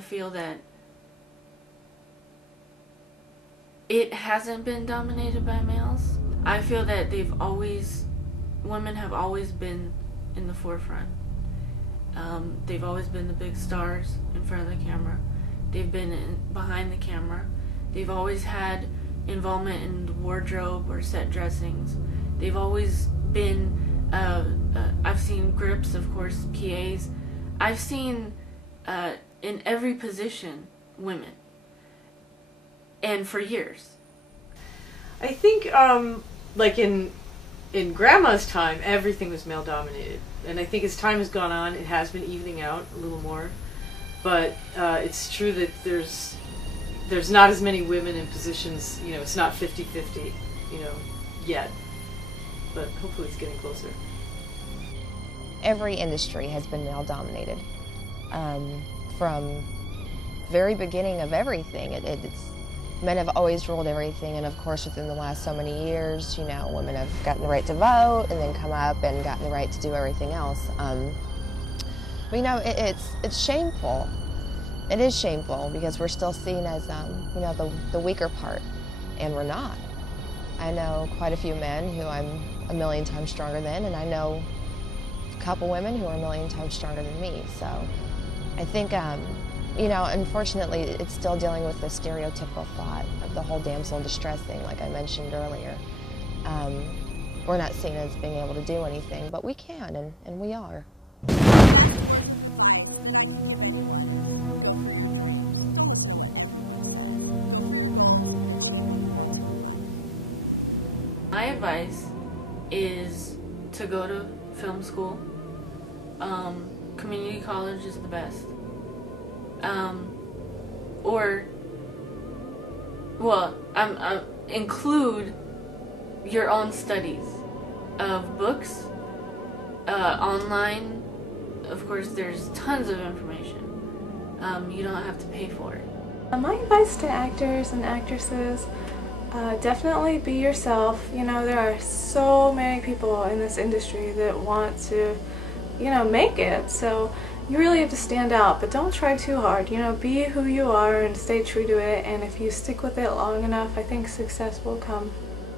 I feel that it hasn't been dominated by males. I feel that women have always been in the forefront. They've always been the big stars in front of the camera. They've been behind the camera. They've always had involvement in wardrobe or set dressings. They've always been, I've seen grips, of course, PAs. I've seen in every position women, and for years. I think like in Grandma's time, everything was male dominated, and I think as time has gone on, it has been evening out a little more. But it's true that there's not as many women in positions. You know, it's not 50-50. You know, yet, but hopefully it's getting closer. Every industry has been male dominated from very beginning of everything. Men have always ruled everything, and of course within the last so many years, you know, women have gotten the right to vote and then come up and gotten the right to do everything else. But, you know, it's shameful. It is shameful because we're still seen as, you know, the weaker part, and we're not. I know quite a few men who I'm a million times stronger than, and I know a couple women who are a million times stronger than me. So I think, you know, unfortunately, it's still dealing with the stereotypical thought of the whole damsel in distress thing, like I mentioned earlier. We're not seen as being able to do anything, but we can, and we are. My advice is to go to film school. Community college is the best. Include your own studies of books, online. Of course, there's tons of information. You don't have to pay for it. My advice to actors and actresses, definitely be yourself. You know, there are so many people in this industry that want to, you know, make it. So you really have to stand out, but don't try too hard. You know, be who you are and stay true to it, and if you stick with it long enough, I think success will come.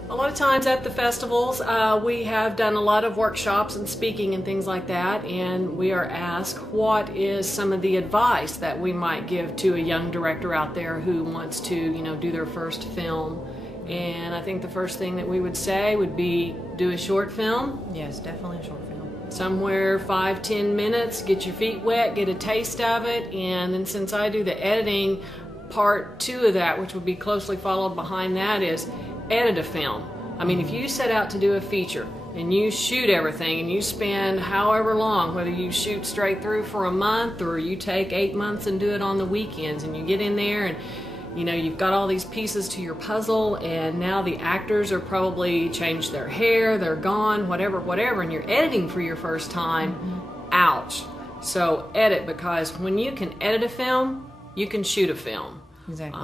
A lot of times at the festivals, we have done a lot of workshops and speaking and things like that, and we are asked what is some of the advice that we might give to a young director out there who wants to, you know, do their first film. And I think the first thing that we would say would be do a short film. Yes, definitely a short film. Somewhere 5-10 minutes, get your feet wet, get a taste of it, and then since I do the editing, part 2 of that, which would be closely followed behind that, is edit a film. I mean, if you set out to do a feature and you shoot everything and you spend however long, whether you shoot straight through for a month or you take 8 months and do it on the weekends, and you get in there and you know, you've got all these pieces to your puzzle, and now the actors are probably changed their hair, they're gone, whatever, and you're editing for your first time. Ouch. So edit, because when you can edit a film, you can shoot a film. Exactly.